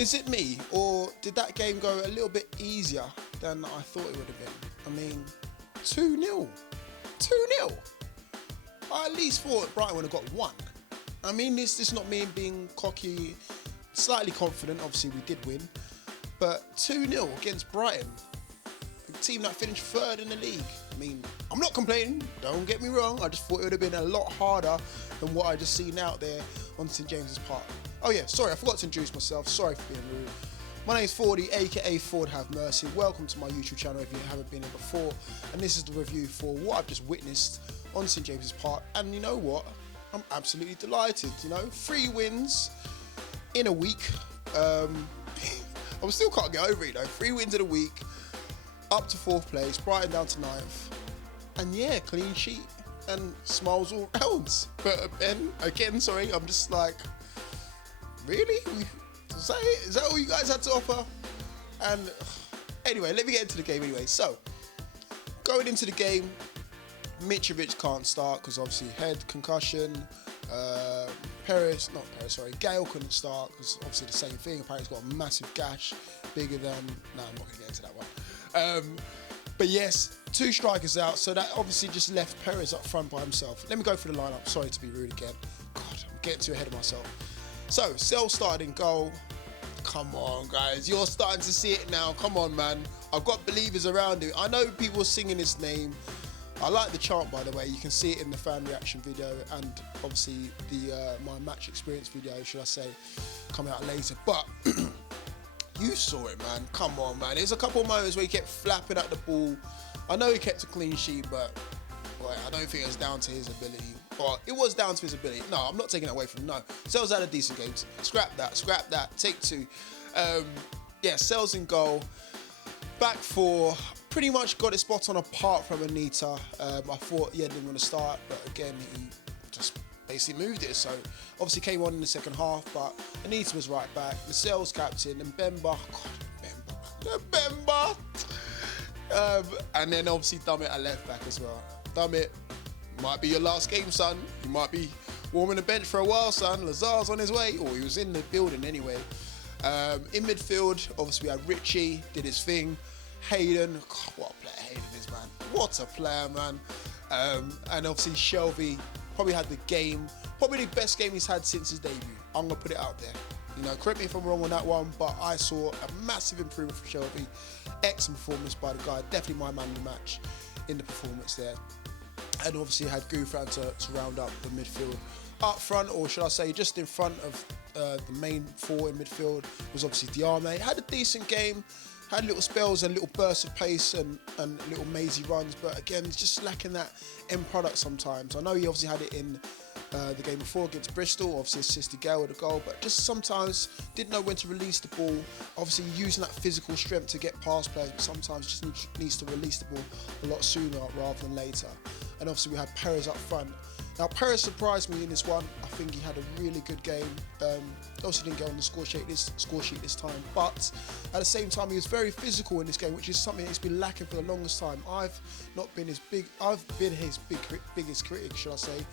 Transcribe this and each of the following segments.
Is it me, or did that game go a little bit easier than I thought it would have been? I mean, 2-0. 2-0. I at least thought Brighton would have got one. I mean, this is not me being cocky, slightly confident. Obviously, we did win. But 2-0 against Brighton, a team that finished third in the league. I mean, I'm not complaining, don't get me wrong. I just thought it would have been a lot harder than what I just seen out there on St James's Park. Oh yeah, sorry, I forgot to introduce myself. Sorry for being rude. My name is Forde, aka Forde Have Mercy. Welcome to my YouTube channel if you haven't been here before. And this is the review for what I've just witnessed on St James's Park. And you know what? I'm absolutely delighted. 3 wins in a week. I still can't get over it, 3 wins in a week, up to 4th place, Brighton down to 9th. And yeah, clean sheet and smiles all round. But again, sorry, I'm just like, really? Is that it? Is that all you guys had to offer? And anyway, let me get into the game anyway. So, going into the game, Mitrovic can't start because obviously head concussion. Gale couldn't start because obviously the same thing. Apparently he's got a massive gash, bigger than... No, I'm not going to get into that one. But yes, 2 strikers out, so that obviously just left Perez up front by himself. Let me go through the lineup. Sorry to be rude again. God, I'm getting too ahead of myself. So, Lascelles started in goal. Come on, guys. You're starting to see it now. Come on, man. I've got believers around it. I know people singing his name. I like the chant, by the way. You can see it in the fan reaction video and obviously the my match experience video, should I say, coming out later. But you saw it, man. Come on, man. There's a couple of moments where he kept flapping at the ball. I know he kept a clean sheet, but boy, I don't think it was down to his ability. Or it was down to his ability. No, I'm not taking it away from him. No. Sells had a decent game. Scrap that. Take 2. Yeah, Sells in goal. Back 4. Pretty much got it spot on apart from Anita. I thought he didn't want to start, but again, he just basically moved it. So obviously came on in the second half, but Anita was right back. The Lascelles captain, and Bemba. Bemba. And then obviously Dummett at left back as well. Dummett, might be your last game, son. You might be warming the bench for a while, son. Lazar's on his way, or he was in the building anyway. In midfield, obviously we had Richie, did his thing. Hayden, God, what a player Hayden is, man. What a player, man. And obviously Shelvey probably had the game, probably the best game he's had since his debut. I'm going to put it out there. Correct me if I'm wrong on that one, but I saw a massive improvement from Shelvey. Excellent performance by the guy. Definitely my man of the match in the performance there. And obviously had Gouffran to round up the midfield. Up front, or should I say just in front of the main 4 in midfield, was obviously Diame. Had a decent game. Had little spells and little bursts of pace and little mazy runs, but again, it's just lacking that end product sometimes. I know he obviously had it in the game before against Bristol, obviously assisted Gale with a goal, but just sometimes didn't know when to release the ball. Obviously using that physical strength to get past players, but sometimes just needs to release the ball a lot sooner rather than later. And obviously we had Perez up front. Now Perez surprised me in this one. I think he had a really good game. Obviously didn't get on the score sheet this time, but at the same time he was very physical in this game, which is something that's been lacking for the longest time. I've been his biggest critic, should I say,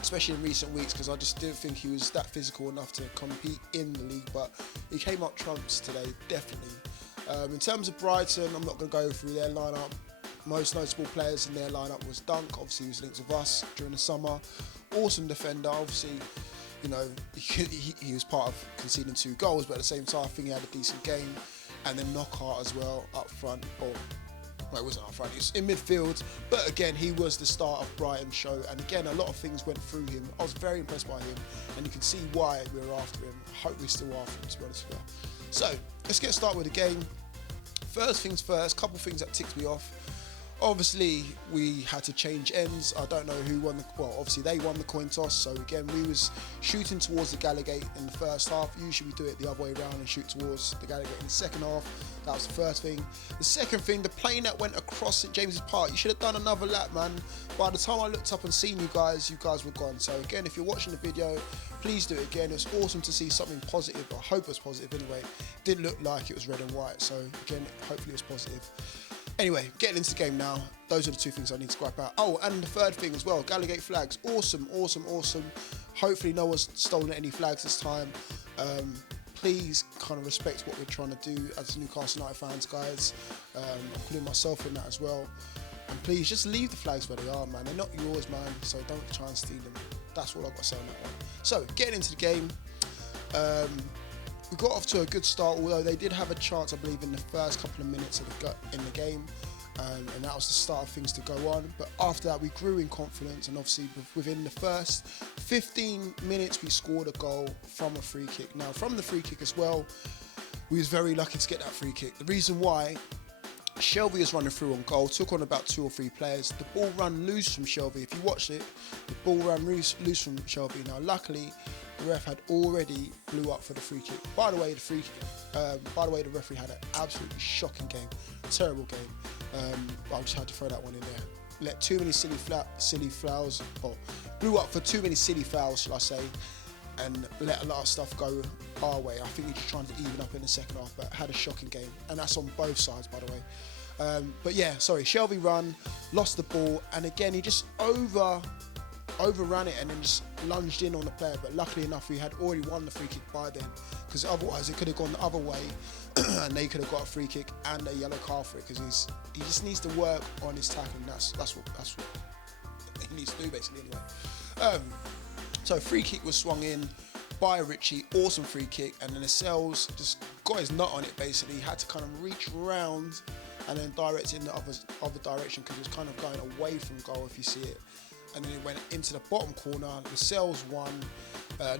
especially in recent weeks, because I just didn't think he was that physical enough to compete in the league, but he came up trumps today, definitely. In terms of Brighton, I'm not going to go through their lineup. Most notable players in their lineup was Dunk, obviously he was linked with us during the summer. Awesome defender, obviously, he was part of conceding 2 goals, but at the same time I think he had a decent game. And then Knockhart as well up front, it wasn't up front, it's in midfield, but again he was the star of Brighton's show, and again a lot of things went through him. I was very impressed by him, and you can see why we were after him. I hope we're still after him, to be honest with you. So let's get started with the game. First things first, couple things that ticked me off. Obviously, we had to change ends. I don't know who won obviously they won the coin toss. So again, we was shooting towards the Gallagate in the first half. Usually we do it the other way around and shoot towards the Gallagate in the second half. That was the first thing. The second thing, the plane that went across St James's Park, you should have done another lap, man. By the time I looked up and seen you guys were gone. So again, if you're watching the video, please do it again. It was awesome to see something positive. I hope it was positive anyway. It didn't look like it was red and white. So again, hopefully it was positive. Anyway, getting into the game now. Those are the 2 things I need to scrap out. Oh, and the third thing as well, Gallagate flags. Awesome, awesome, awesome. Hopefully no one's stolen any flags this time. please kind of respect what we're trying to do as Newcastle United fans, guys. Including myself in that as well. And please just leave the flags where they are, man. They're not yours, man. So don't try and steal them. That's all I've got to say on that one. So getting into the game, we got off to a good start. Although they did have a chance, I believe, in the first couple of minutes in the game. And that was the start of things to go on. But after that, we grew in confidence, and obviously within the first 15 minutes, we scored a goal from a free kick. Now, from the free kick as well, we was very lucky to get that free kick. The reason why, Shelvey was running through on goal, took on about 2 or 3 players. The ball ran loose from Shelvey. If you watched it, the ball ran loose from Shelvey. Now, luckily, the ref had already blew up for the free kick. By the way, the referee had an absolutely shocking game, terrible game. I just had to throw that one in there. Let too many silly fouls, or blew up for too many silly fouls, shall I say, and let a lot of stuff go our way. I think he's just trying to even up in the second half, but had a shocking game, and that's on both sides, by the way. But yeah, sorry, Shelvey lost the ball, and again he just overran it and then just lunged in on the player. But luckily enough, we had already won the free kick by then, because otherwise it could have gone the other way, and they could have got a free kick and a yellow card for it, because he just needs to work on his tackling. That's what he needs to do, basically, anyway. So free kick was swung in by Richie, awesome free kick, and then Lascelles just got his nut on it, basically. He had to kind of reach around and then direct it in the other direction, because it was kind of going away from goal, if you see it. And then it went into the bottom corner. Lascelles won,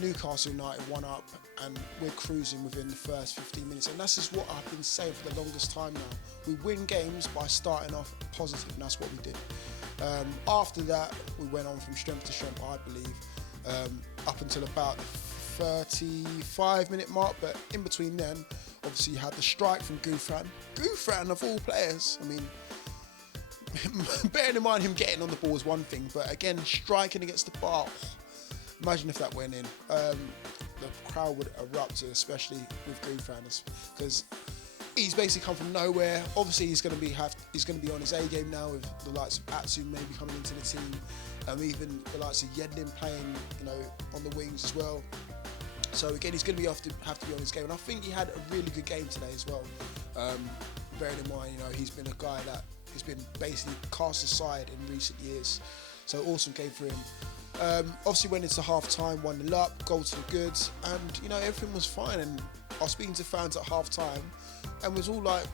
Newcastle United won up, and we're cruising within the first 15 minutes. And that's just what I've been saying for the longest time now. We win games by starting off positive, and that's what we did. After that, we went on from strength to strength, I believe, up until about the 35-minute mark. But in between then, obviously you had the strike from Gouffran. Gouffran, of all players, I mean, bearing in mind him getting on the ball is one thing, but again, striking against the bar, imagine if that went in. The crowd would erupt, especially with Gouffran, because he's basically come from nowhere. Obviously, he's going to be on his A game now, with the likes of Atsu maybe coming into the team, even the likes of Yedlin playing, on the wings as well. So again, he's going to have to be on his game, and I think he had a really good game today as well. Bearing in mind, he's been a guy that has been basically cast aside in recent years. So awesome game for him. Obviously went into half time, 1-0 up, goal to the goods, and everything was fine. And I was speaking to fans at half time, and was all like,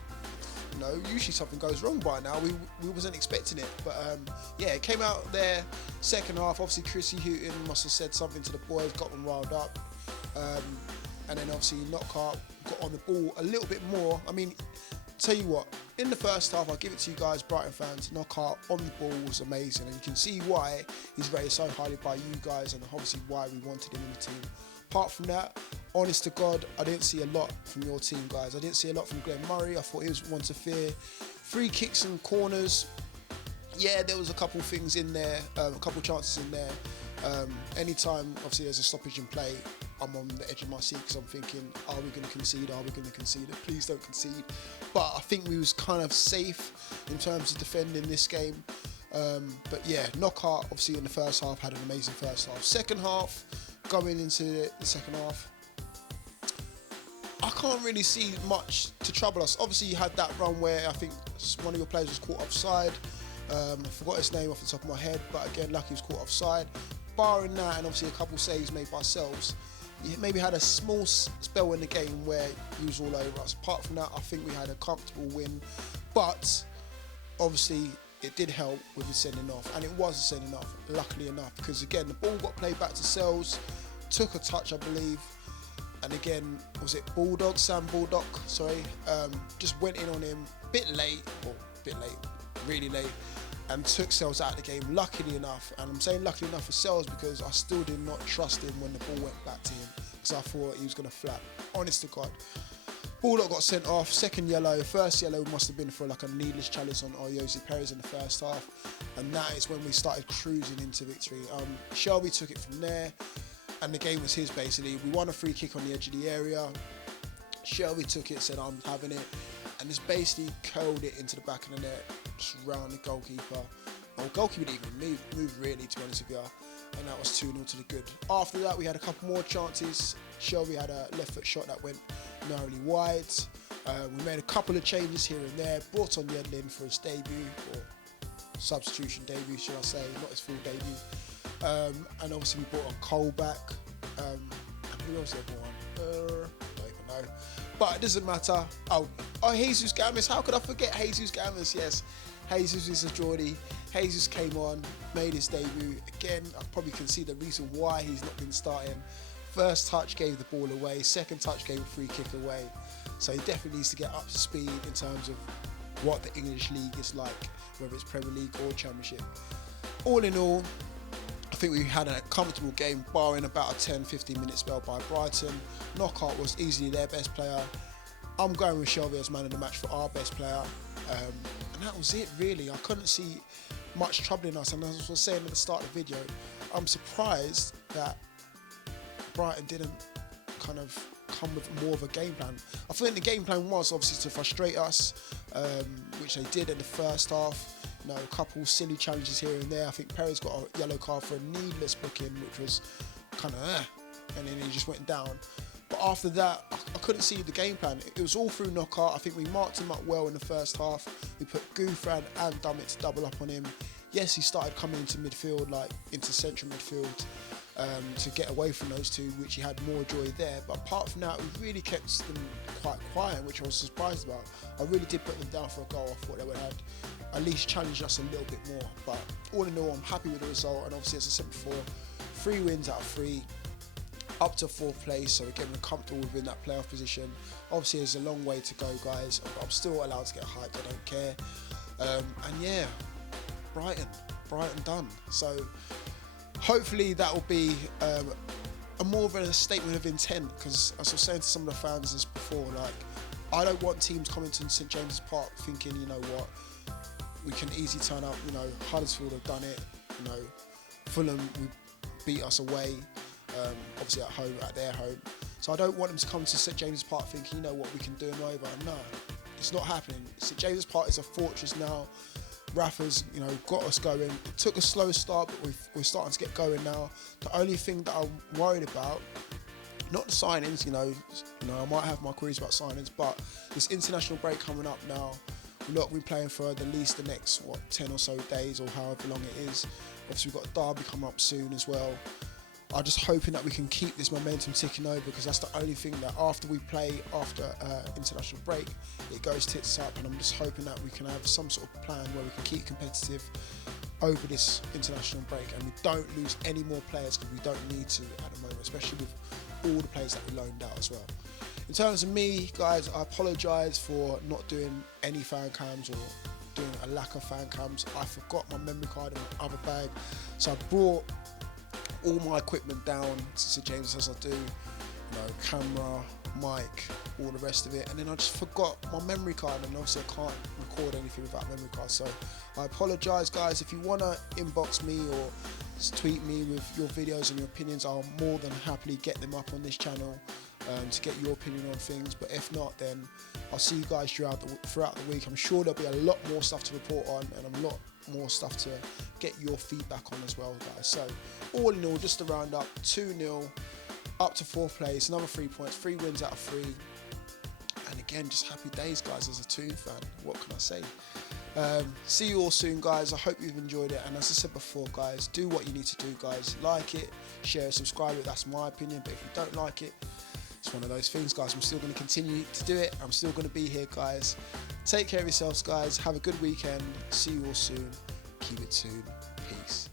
usually something goes wrong by now. We wasn't expecting it, but yeah, it came out there. Second half, obviously Chrissy Houghton must have said something to the boys, got them riled up, and then obviously Knockhart got on the ball a little bit more. I mean, tell you what, in the first half, I'll give it to you guys, Brighton fans, Knockhart on the ball was amazing, and you can see why he's rated so highly by you guys, and obviously why we wanted him in the team. Apart from that, honest to God, I didn't see a lot from your team, guys. I didn't see a lot from Glenn Murray. I thought he was one to fear. Free kicks and corners, yeah, there was a couple things in there, a couple chances in there. Anytime, obviously, there's a stoppage in play, I'm on the edge of my seat, because I'm thinking, are we going to concede? Are we going to concede? Please don't concede. But I think we was kind of safe in terms of defending this game. But yeah, Knockhart, obviously, in the first half, had an amazing first half. Second half, going into the second half, I can't really see much to trouble us. Obviously, you had that run where I think one of your players was caught offside. I forgot his name off the top of my head, but again, lucky he was caught offside. Barring that, and obviously a couple saves made by ourselves, he maybe had a small spell in the game where he was all over us. Apart from that, I think we had a comfortable win, but obviously it did help with the sending off, and it was a sending off, luckily enough, because again, the ball got played back to Lascelles, took a touch, I believe, and again, was it Sam Baldock, just went in on him really late, and took Lascelles out of the game, luckily enough. And I'm saying luckily enough for Lascelles, because I still did not trust him when the ball went back to him, because I thought he was going to flap, honest to God. Baldock got sent off, second yellow. First yellow must have been for like a needless challenge on Oyosi Perez in the first half, and that is when we started cruising into victory. Shelby took it from there, and the game was his, basically. We won a free kick on the edge of the area. Shelby took it, said, I'm having it, and just basically curled it into the back of the net, just round the goalkeeper. Well, the goalkeeper didn't even move really, to be honest with you. and that was 2-0 to the good. After that, we had a couple more chances. Shelvey had a left foot shot that went narrowly wide. We made a couple of changes here and there, brought on Yedlin for his debut, or substitution debut, should I say, not his full debut. And obviously we brought on Cole back. And who else did I brought on? Don't even know. But it doesn't matter. Oh, Jesus Gamis. How could I forget Jesus Gamis? Yes, Jesus is a Geordie. Jesus came on, made his debut. Again, I probably can see the reason why he's not been starting. First touch gave the ball away. Second touch gave a free kick away. So he definitely needs to get up to speed in terms of what the English league is like, whether it's Premier League or Championship. All in all, I think we had a comfortable game, barring about a 10-15 minute spell by Brighton. Knockout was easily their best player. I'm going with Shelvey as man of the match for our best player. And that was it, really. I couldn't see much trouble in us. And as I was saying at the start of the video, I'm surprised that Brighton didn't kind of come with more of a game plan. I think the game plan was obviously to frustrate us, which they did in the first half. You know, a couple silly challenges here and there. I think Perez got a yellow card for a needless booking, which was kind of and then he just went down. But after that, I couldn't see the game plan. It was all through knockout. I think we marked him up well in the first half. We put Gouffran and Dummett to double up on him. Yes, he started coming into midfield, like into central midfield, to get away from those two, which he had more joy there. But apart from that, we really kept them quite quiet, which I was surprised about. I really did put them down for a goal. I thought they would have at least challenged us a little bit more. But all in all, I'm happy with the result. And obviously, as I said before, 3 wins out of 3, up to 4th place. So again, we're comfortable within that playoff position. Obviously, there's a long way to go, guys. I'm still allowed to get hyped. I don't care. And yeah, Brighton done. So hopefully that will be a more of a statement of intent, because as I was saying to some of the fans as before, like, I don't want teams coming to St James's Park thinking, you know what, we can easily turn up. You know, Huddersfield have done it. You know, Fulham beat us away, obviously at their home. So I don't want them to come to St James's Park thinking, you know what, we can do them over. No, it's not happening. St James's Park is a fortress now. Rafa's, you know, got us going. It took a slow start, but we're starting to get going now. The only thing that I'm worried about, not the signings, you know, I might have my queries about signings, but this international break coming up now. Look, we're playing for at least the next 10 or so days, or however long it is. Obviously, we've got Derby coming up soon as well. I'm just hoping that we can keep this momentum ticking over, because that's the only thing that after we play after international break, it goes tits up, and I'm just hoping that we can have some sort of plan where we can keep competitive over this international break and we don't lose any more players, because we don't need to at the moment, especially with all the players that we loaned out as well. In terms of me, guys, I apologise for not doing any fan cams or doing a lack of fan cams. I forgot my memory card in my other bag, so I brought all my equipment down to St James as I do, you know, camera, mic, all the rest of it, and then I just forgot my memory card, and obviously I can't record anything without memory card. So I apologise, guys. If you want to inbox me or just tweet me with your videos and your opinions, I'll more than happily get them up on this channel to get your opinion on things. But if not, then I'll see you guys throughout the week. I'm sure there'll be a lot more stuff to report on, and a lot more stuff to get your feedback on as well, guys. So all in all, just to round up, 2-0 up to 4th place, another 3 points, 3 wins out of 3, and again, just happy days, guys. As a Toon fan, what can I say? See you all soon, guys. I hope you've enjoyed it, and as I said before, guys, do what you need to do, guys. Like it, share it, subscribe it. That's my opinion, but if you don't like it, it's one of those things, guys. I'm still going to continue to do it. I'm still going to be here, guys. Take care of yourselves, guys. Have a good weekend. See you all soon. Keep it tuned. Peace.